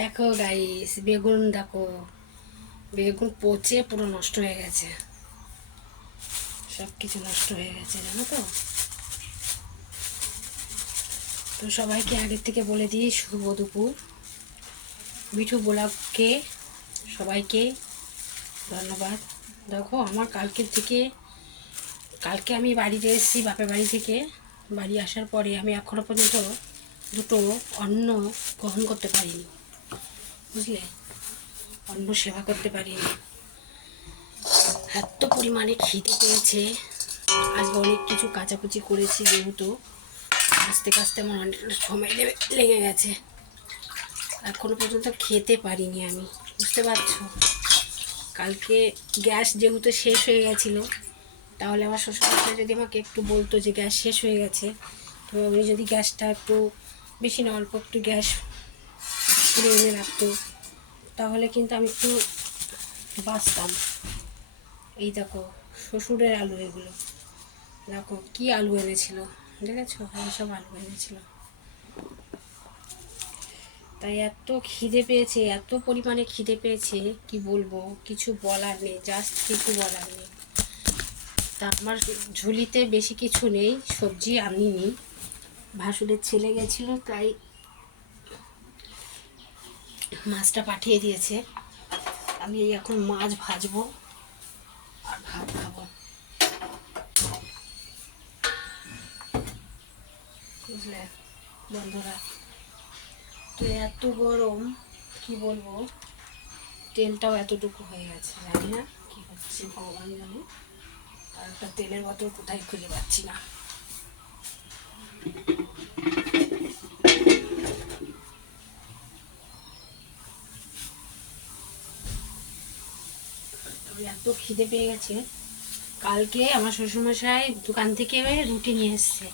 দেখো গাইস বেগুন দেখো। বেগুন পচে পুরো নষ্ট হয়ে গেছে। সব কিছু নষ্ট হয়ে গেছে, জানো তো? তো সবাইকে আগের থেকে বলে দিই, শুভ দুপুর। মিঠু ব্লগকে সবাইকে ধন্যবাদ। দেখো, আমার কালকের থেকে, কালকে আমি বাড়িতে এসেছি, বাপের বাড়ি থেকে। বাড়ি আসার পরে আমি এখনও পর্যন্ত দুটো অন্ন গ্রহণ করতে পারিনি। বুঝলে? অন্য সেবা করতে পারিনি এত পরিমাণে খিদে পেয়েছে। আজকে অনেক কিছু কাচাকুচি করেছি যেহেতু। আস্তে আস্তে আমার অনেকটা সময় লেগে গেছে। এখনও পর্যন্ত খেতে পারিনি আমি, বুঝতে পারছ? কালকে গ্যাস যেহেতু শেষ হয়ে গেছিল, তাহলে আমার শ্বশুরমশাই যদি আমাকে একটু বলতো যে গ্যাস শেষ হয়ে গেছে, তো উনি যদি গ্যাসটা একটু বেশি না, অল্প একটু গ্যাস পুরো এনে রাখতো। তাহলে কিন্তু আমি একটু বাঁচতাম। এই দেখো, শ্বশুরের আলু এগুলো। দেখো, কি আলু এনেছিল, দেখেছ? সব আলু এনেছিল। তাই এত খিদে পেয়েছে, এত পরিমাণে খিদে পেয়েছে, কি বলব? কিছু বলার নেই জাস্ট কিছু বলার নেই। তা আমার ঝুলিতে বেশি কিছু নেই, সবজি আনিনি। ভাসুরের ছেলে গেছিল, তাই মাছটা পাঠিয়ে দিয়েছে। আমি এই এখন মাছ ভাজবো আর ভাত খাব। বুঝলে বন্ধুরা? তো এত গরম, কি বলব? তেলটাও এতটুকু হয়ে গেছে, জানি না কি হচ্ছে, ভগবান জানে। আর একটা তেলের বোতল কোথায় খুঁজে পাচ্ছি না। এত খিদে পেয়ে গেছে। কালকে আমার শ্বশুরমশাই দোকান থেকে রুটি নিয়ে এসছে।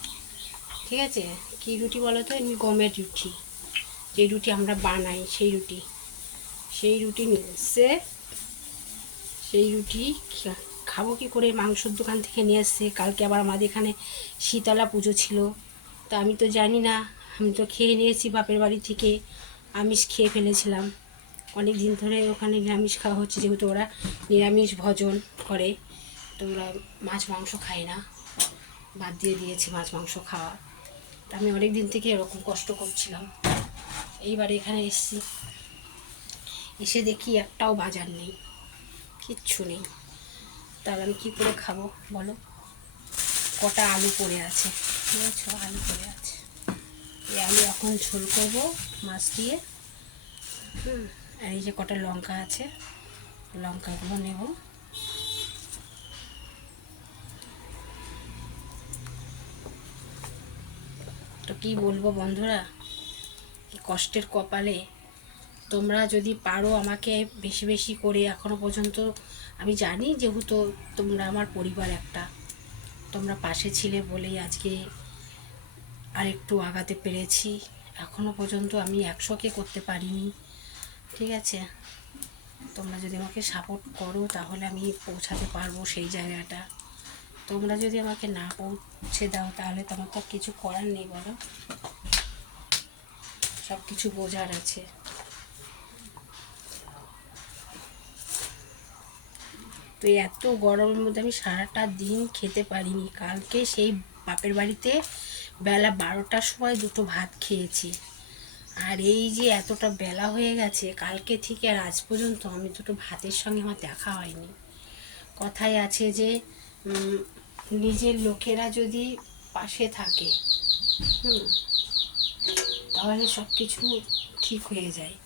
ঠিক আছে? কি রুটি বলো তো? এমনি গমের রুটি। যে রুটি আমরা বানাই, সেই রুটি। সেই রুটি নিয়ে এসছে। সেই রুটি খাব কি করে? মাংসর দোকান থেকে নিয়ে এসছে। কালকে আবার আমাদের এখানে শীতলা পুজো ছিল। তা আমি তো জানি না। আমি তো খেয়ে নিয়েছি বাপের বাড়ি থেকে। আমিষ খেয়ে ফেলেছিলাম। অনেক দিন ধরে ওখানে নিরামিষ খাওয়া হচ্ছে, যেহেতু ওরা নিরামিষ ভোজন করে, তো ওরা মাছ মাংস খায় না। বাদ দিয়ে দিয়েছে মাছ মাংস খাওয়া। তা আমি অনেক দিন থেকে এরকম কষ্ট করছিলাম। এইবার এখানে এসেছি। এসে দেখি একটাও বাজার নেই, কিচ্ছু নেই। তাহলে আমি কী করে খাব বলো? কটা আলু পড়ে আছে? আছে আলু পড়ে আছে। এই আলু এখন ঝোল করব মাছ দিয়ে। হুম। আর এই যে কটা লঙ্কা আছে, লঙ্কাগুলো নেব। তো কি বলব বন্ধুরা কষ্টের কপালে তোমরা যদি পারো আমাকে বেশি বেশি করে এখনও পর্যন্ত, আমি জানি যেহেতু তোমরা আমার পরিবার একটা, তোমরা পাশে ছিলে বলেই আজকে আরেকটু আগাতে পেরেছি। এখনও পর্যন্ত আমি একশোকে করতে পারিনি। ঠিক আছে? তোমরা যদি আমাকে সাপোর্ট করো, তাহলে আমি পৌঁছাতে পারব সেই জায়গাটা। তোমরা যদি আমাকে না পৌঁছে দাও, তাহলে তোমার তো কিছু করার নেই, বলো। সব কিছু বোঝার আছে। তো এত গরমের মধ্যে আমি সারাটা দিন খেতে পারিনি। কালকে সেই বাপের বাড়িতে বেলা বারোটার সময় দুটো ভাত খেয়েছি। আর এই যে এতটা বেলা হয়ে গেছে, কালকে থেকে আর আজ পর্যন্ত আমি দুটো ভাতের সঙ্গে আমার দেখা হয়নি। কথাই আছে যে নিজের লোকেরা যদি পাশে থাকে তাহলে সব কিছু ঠিক হয়ে যায়।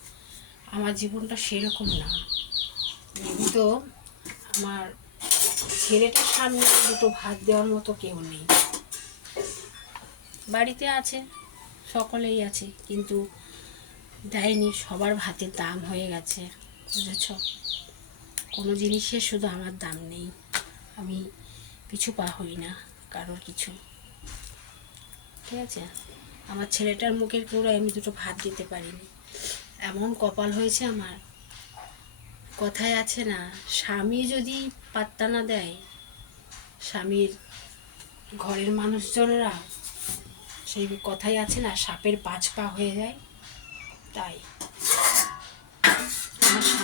আমার জীবনটা সেরকম না। তো আমার ছেলেটার সামনে দুটো ভাত দেওয়ার মতো কেউ নেই। বাড়িতে আছে, সকলেই আছে, কিন্তু দেয়নি, সবার ভাতের দাম হয়ে গেছে, বুঝেছ? কোনো জিনিসের শুধু আমার দাম নেই। আমি পিছু পা হই না কারোর কিছু। ঠিক আছে? আমার ছেলেটার মুখের পুরো আমি দুটো ভাত দিতে পারিনি। এমন কপাল হয়েছে আমার। কথায় আছে না, স্বামী যদি পাত্তা না দেয়, স্বামীর ঘরের মানুষজনেরা, সেই কথাই আছে না, সাপের পাঁচ পা হয়ে যায়। তাই।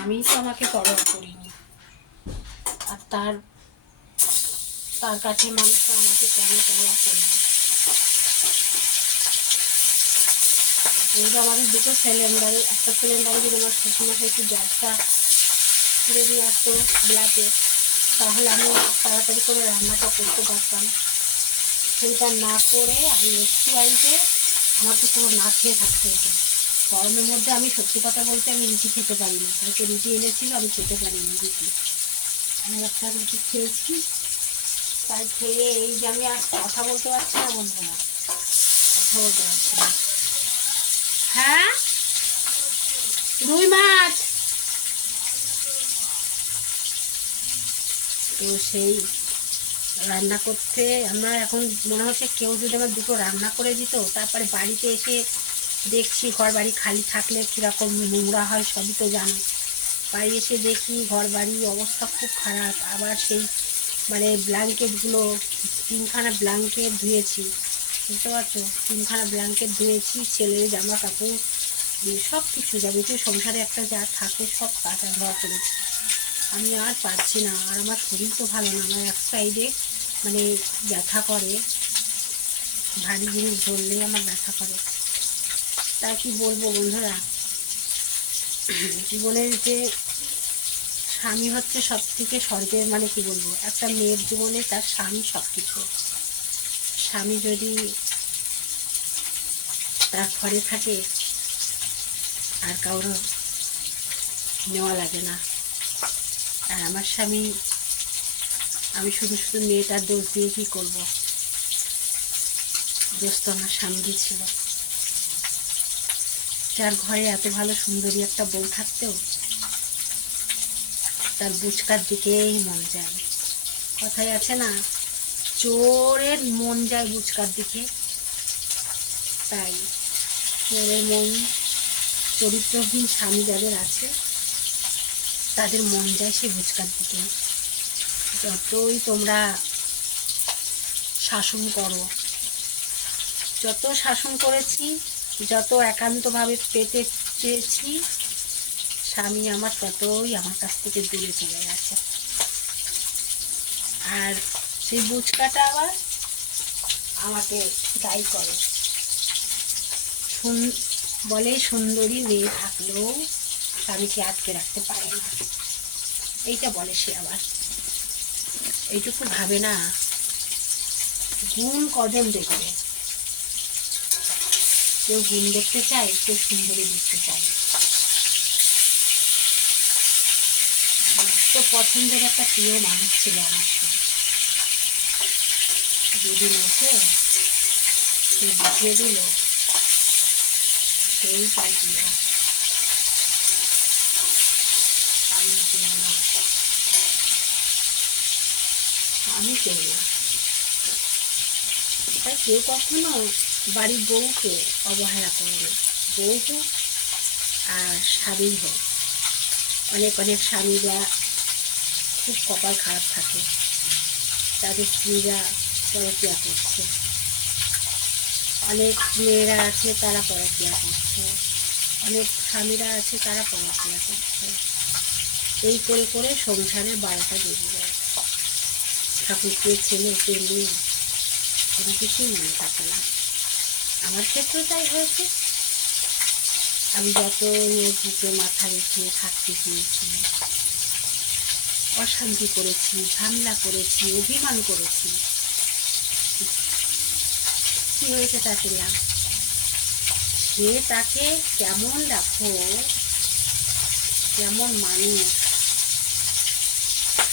আমি তো আমাকে পরোয়া করিনি। আর তার তার কাছে মানুষটা আমাকে কেন পরোয়া করবে এইবার আমাদের দুটো সিলিন্ডারে একটা সিলিন্ডারে যদি আমার শ্বশুরমশাই একটু গ্যাসটা তুলে নিয়ে আসতো ব্ল্যাকে, তাহলে আমি তাড়াতাড়ি করে রান্নাটা করতে পারতাম। সেইটা না করে আমি এসছি বাড়িতে আমাকে পুরো না খেয়ে থাকতে হতো। গরমের মধ্যে আমি সত্যি কথা বলতে আমি রুটি খেতে পারি না। হয়তো রুটি এনেছিল, আমি খেতে পারিনি রুটি। আমি একটা রুটি খেয়েছি। তাই খেয়ে এই যে আমি আর কথা বলতে পারছি না বন্ধুরা কথা বলতে পারছি না। হ্যাঁ? রুই মাছ! তো সেই রান্না করতে আমরা এখন মনে হচ্ছে কেউ যদি আমার দুটো রান্না করে দিত, তারপরে বাড়িতে এসে দেখছি ঘর বাড়ি খালি থাকলে কীরকম নোংরা হয় সবই তো জানো। বাড়ি এসে দেখি ঘর বাড়ির অবস্থা খুব খারাপ। আবার সেই মানে ব্ল্যাঙ্কেটগুলো তিনখানা ব্ল্যাঙ্কেট ধুয়েছি। বুঝতে পারছ? তিনখানা ব্ল্যাঙ্কেট ধুয়েছি, ছেলের জামা কাপড় সব কিছু যাবতীয় সংসারে একটা যা থাকে সব কাটা ধোয়া করেছি আমি আর পারছি না। আর আমার শরীর তো ভালো না। আমার এক সাইডে মানে ব্যথা করে। ভারী জিনিস ধরলেই আমার ব্যথা করে। তা কি বলব বন্ধুরা? জীবনের যে স্বামী হচ্ছে সব থেকে স্বর্গের মানে কি বলব, একটা মেয়ের জীবনে তার স্বামী সব কিছু স্বামী যদি তার ঘরে থাকে, আর কারও নেওয়া লাগে না। আর আমার স্বামী, আমি শুধু শুধু মেয়েটার দোষ দিয়ে কী করব? দোষ তো আমার স্বামীরই ছিল। যার ঘরে এত ভালো সুন্দরী একটা বউ থাকতেও তার বুচকার দিকেই মন যায়। কথায় আছে না, চোরের মন যায় বুচকার দিকে। তাই চোরের মন, চরিত্রহীন স্বামী যাদের আছে, তাদের মন যায় সে বুচকার দিকে। যতই তোমরা শাসন করো, যত শাসন করেছি যত একান্তভাবে পেতে চেয়েছি, স্বামী আমার ততই আমার কাছ থেকে দূরে চলে গেছে। আর সেই বুচকাটা আবার আমাকে দায়ী করে। বলে সুন্দরী মেয়ে থাকলেও স্বামীকে আটকে রাখতে পারে না। এইটা বলে সে আবার। এইটুকু ভাবে না, গুণ কজন দেখবে। কেউ গুণ দেখতে চায়, কেউ সুন্দরী দেখতে চায়। তো পছন্দের একটা প্রিয় মানুষ ছিল আমার সঙ্গে। দুদিন এসে সে বুঝিয়ে দিল সেই তার প্রিয় আমি কেউ না। আমি কেউ না। তাই কেউ কখনো বাড়ির বউকে অবহেলা করে বউ হোক আর স্বামী হোক। অনেক অনেক স্বামীরা খুব কপাল খারাপ থাকে। তাদের স্ত্রীরা পরকিয়া করছে। অনেক মেয়েরা আছে তারা পরকিয়া করছে। অনেক স্বামীরা আছে তারা পরকিয়া করছে। এই করে করে সংসারে বারোটা বেজে যায়। ঠাকুর কে ছেলে কে মেয়ে কোনো কিছুই মনে থাকে না। আমার ক্ষেত্রেও তাই হয়েছে। আমি যত নিয়ে বুকে মাথা রেখে থাকতে চেয়েছি অশান্তি করেছি, ঝামেলা করেছি, অভিমান করেছি, কি হয়েছে তাতে লাভ সে তাকে কেমন রাখো কেমন মানুষ,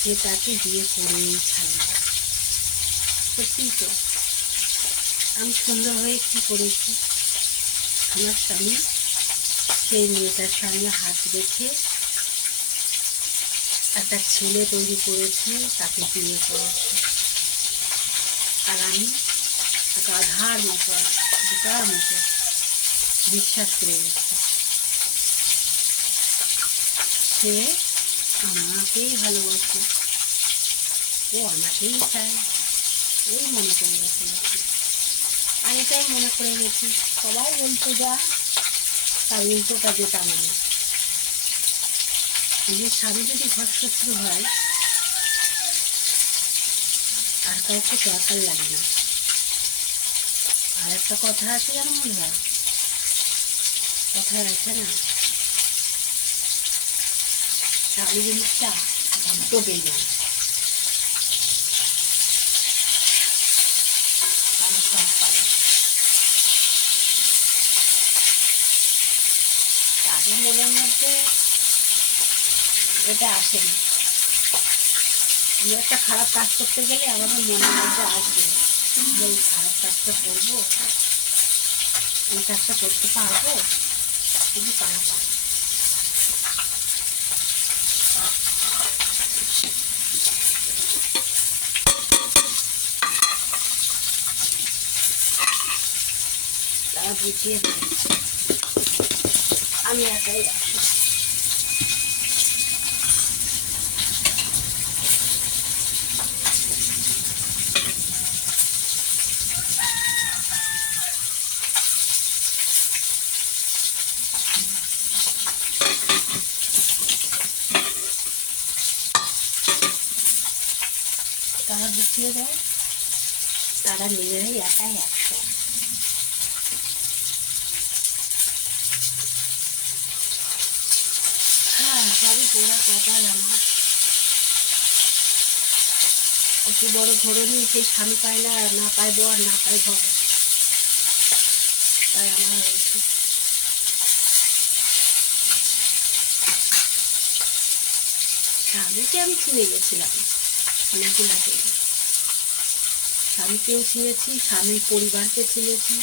সে তাকে বিয়ে করেই ছাড়ল। সত্যি তো। আমি সুন্দর হয়ে কি করেছি? আমার স্বামী, সেই মেয়েটার সঙ্গে হাত রেখে একটা ছেলে তৈরি করেছি, তাকে বিয়ে করেছি। আর আমি গাধার মতো বোকার মতো বিশ্বাস করে গেছি। সে আমাকেই ভালোবাসে। ও আমাকেই চায়। এই মনে করে গেছে আর এটাই মনে করে গেছি সবাই বলতো যা তার উল্টোটা যেতাম আমি নিজের স্বামী যদি ঘর শত্রু হয়, আর কাউকে দরকার লাগে না। আর একটা কথা আছে জানো মনে হয়, কথায় আছে না, স্বামী জিনিসটা বড্ড বেজন তারা সব পারে তাদের এটা আসে না একটা খারাপ কাজ করতে গেলে আমাদের মনের মধ্যে আসবে। যে খারাপ কাজটা করব, এই কাজটা করতে পারব বুঝিয়ে আমি একাই আসি তারা বুঝিয়ে দেয় তারা নিজেরাই একাই একশো হ্যাঁ সবই পোড়া কপাল আমার অত বড় ধরনি সেই স্বামী পায় না না পায় বর, না পায় ঘর। তাই আমার হয়েছে। স্বামীকে আমি চিনে গেছিলাম, অনেকদিন আগে স্বামীকেও চিনেছি, স্বামীর পরিবারকে চিনেছি।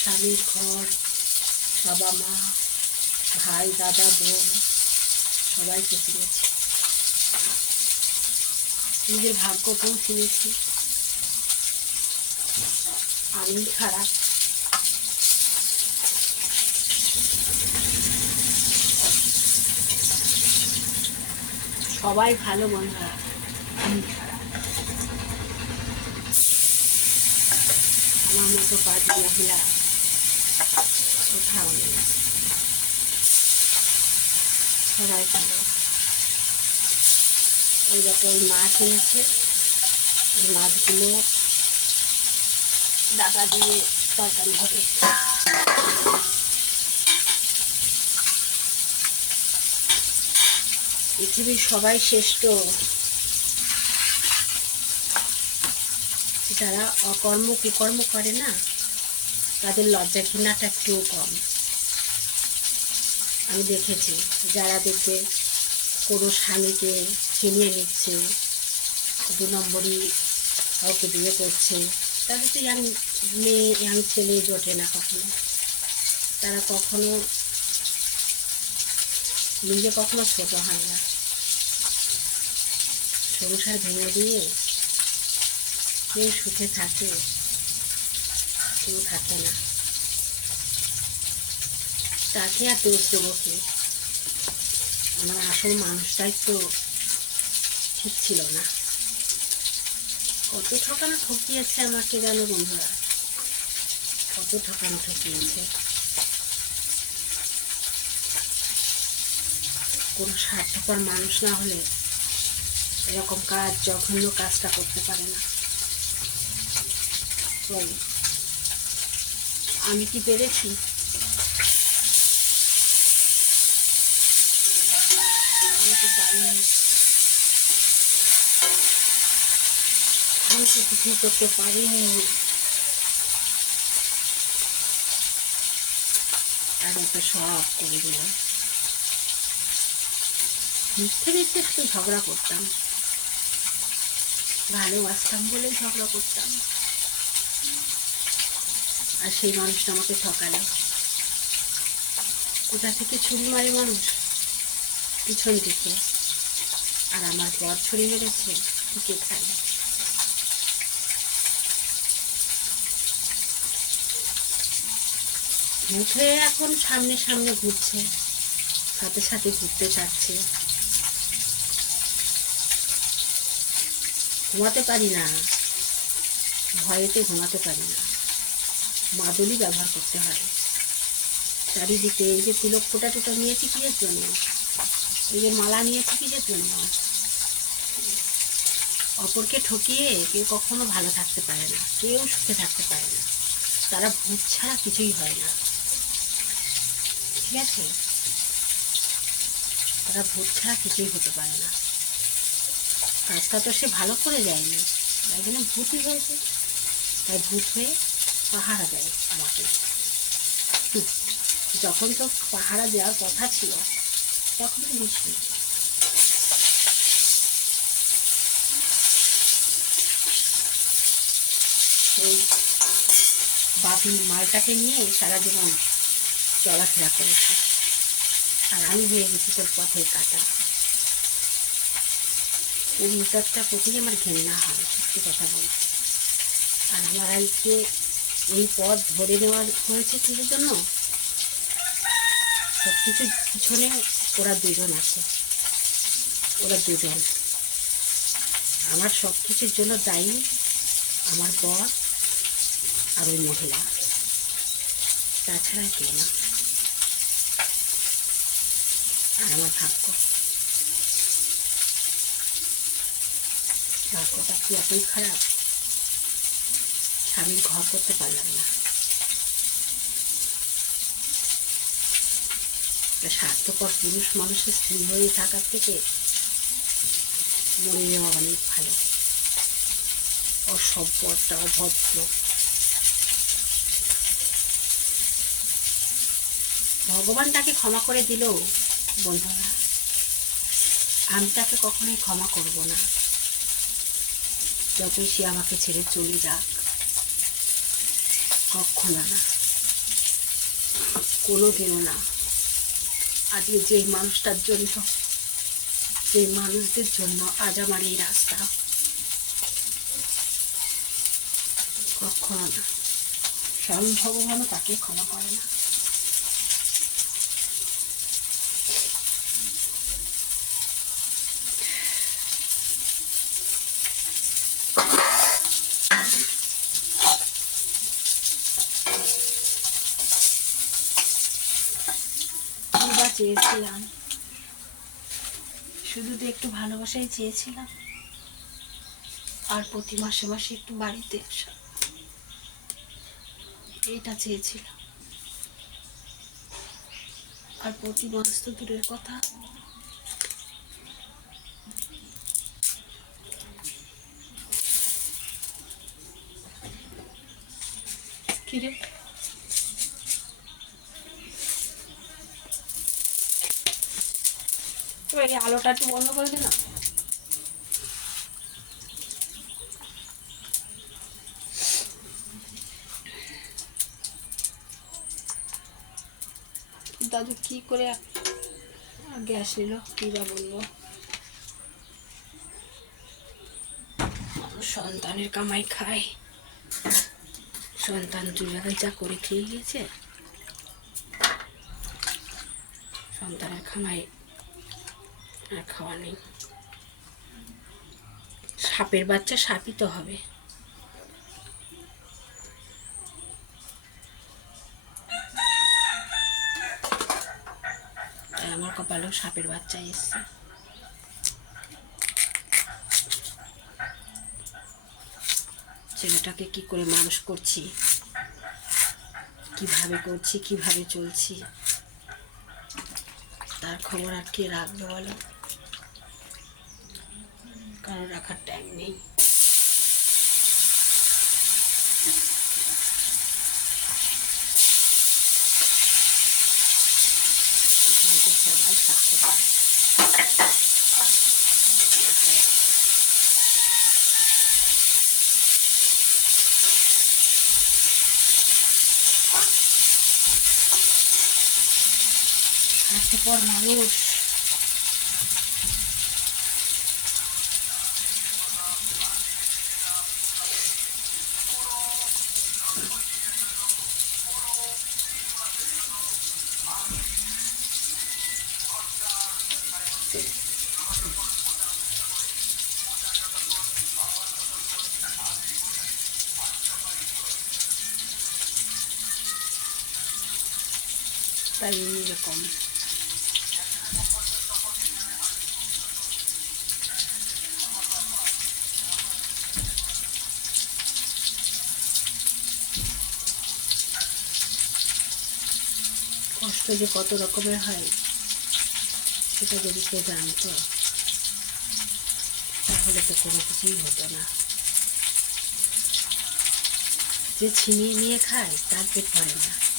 স্বামীর ঘর বাবা মা ভাই, দাদা, বোন সবাইকে চিনেছি নিজের ভাগ্যকেও চিনেছি আমি খারাপ। সবাই ভালো বন্ধুরা খারাপ। আমার মতো পাঁচ মহিলা কোথাও নেই। সবাই ভালো ওই দেখো ওই মাছ এনেছে। ওই মাছগুলো ডাটা দিয়ে তরকারি হবে। পৃথিবীর সবাই শ্রেষ্ঠ। যারা অকর্ম কুকর্ম করে না, তাদের লজ্জা ঘৃণাটা একটু কম। আমি দেখেছি যারা দেখবে কোনো স্বামীকে ছিনিয়ে নিচ্ছে, দু নম্বরই কাউকে বিয়ে করছে, তাদের তো ইয়াং মেয়ে ইয়াং ছেলে জোটে না কখনো। তারা কখনো নিজে কখনো ছোটো হয় না। সংসার ভেঙে দিয়ে কেউ সুখে থাকে, কেউ থাকে না। তাকে আর দোষ দেবো কে? আমার আসল মানুষটাই তো ঠিক ছিল না। কত ঠকানো ঠকিয়েছে আমাকে গেল বন্ধুরা। কত ঠকানো ঠকিয়েছে। কোনো স্বার্থপর মানুষ না হলে এরকম কাজ, জঘন্য কাজটা করতে পারে না। আমি কি পেরেছি? আমি তো কিছুই করতে পারিনি আর ওকে সব করে দিলাম মিথ্যে মিথ্যে একটু ঝগড়া করতাম ভালোবাসতাম বলেই ঝগড়া করতাম। আর সেই মানুষটা আমাকে ঠকালো। কোথা থেকে ছুরি মারে মানুষ? পিছন দিকে। আর আমার পর ছড়ি মেরেছে ঠিক এখানে মুখে এখন সামনে সামনে ঘুরছে, সাথে সাথে ঘুরতে চাচ্ছে। ঘুমাতে পারি না, ভয়েতে ঘুমাতে পারি না। মাদুলি ব্যবহার করতে হয়। চারিদিকে এই যে তিলক ফোটা টোটা নিয়েছি কিসের জন্য? এই যে মালা নিয়েছি কিসের জন্য অপরকে ঠকিয়ে কেউ কখনো ভালো থাকতে পারে না, কেউ সুখে থাকতে পারে না। তারা ভূত ছাড়া কিছুই হয় না। ঠিক আছে? তারা ভূত ছাড়া কিছুই হতে পারে না। কাজটা তো সে ভালো করে যায়নি। তাই জন্য ভূতই হয়েছে। তাই ভূত হয়ে পাহারা দেয় আমাকে। যখন তো পাহারা দেওয়ার কথা ছিল তো বুঝলি সেই বাপি মালটাকে নিয়ে সারা জীবন চলাফেরা করেছে। আর আমি হয়ে গেছি তোর পথের কাটা। ওই মিটারটা প্রতিই আমার ঘেন্না হয়, সত্যি কথা বলছি আর আমার আজকে এই পথ ধরে নেওয়া হয়েছে কিসের জন্য। সব কিছুর পিছনে ওরা দুজন আছে। ওরা দুজন। আমার সব কিছুর জন্য দায়ী আমার বর আর ওই মহিলা। তাছাড়া কেউ না। আর আমার ভাগ্য। ভাগ্যটা কি এতই খারাপ? স্বামীর ঘর করতে পারলাম না। স্বার্থপর পুরুষ মানুষের স্ত্রী হয়ে থাকার থেকে মরে যাওয়া অনেক ভালো। অসভ্য অভদ্র। ভগবান তাকে ক্ষমা করে দিল বন্ধুরা, আমি তাকে কখনোই ক্ষমা করব না। যতই সে আমাকে ছেড়ে চলে যাক, কখনো না। কোনো দিনও না। আজকে যেই মানুষটার জন্য যে মানুষদের জন্য আজ আমার এই রাস্তা। কখনো না। স্বয়ং ভগবানও তাকে ক্ষমা করে না কি বা চেয়েছিলাম। শুধু তো একটু ভালোবাসাই চেয়েছিলাম। আর প্রতি মাসে মাসে একটু বাড়িতে আসা। এইটা চেয়েছিলাম। আর প্রতি মাস তো দূরের কথা। কিরে এবার এই আলোটা একটু বন্ধ করে দে না দাদু কি করে গ্যাস নিল কী বা বলব? সন্তানের কামাই খায়। সন্তান দু জায়গায় যা করে খেয়ে গিয়েছে। সন্তানের খামাই আর খাওয়া নেই সাপের বাচ্চা সাপই তো হবে। আমার কপালেও সাপের বাচ্চা এসছে। ছেলেটাকে কি করে মানুষ করছি? কীভাবে করছি? কীভাবে চলছি? তার খবর আর কে রাখবে বলো? কারও রাখার টাইম নেই। সবাই থাকতে পারে মানুষ পারসেন্ট তাই এরকম কষ্ট যে কত রকমের হয় সেটা যদি কেউ জানতো, তাহলে তো কোনো কিছুই হতো না। যে ছিনিয়ে নিয়ে খায়, তার পেট ভরে না।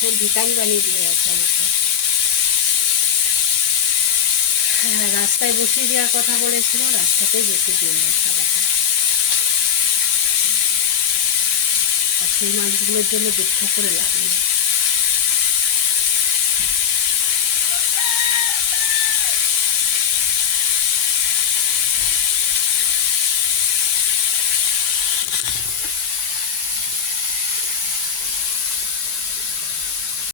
খুব ভিটামি বানিয়ে দিয়ে গেছে আমাকে। হ্যাঁ রাস্তায় বসিয়ে দেওয়ার কথা বলেছিল, রাস্তাতেই বসিয়ে দিয়ে গেছে আমাকে আর সেই মানুষগুলোর জন্য দুঃখ করে নেই।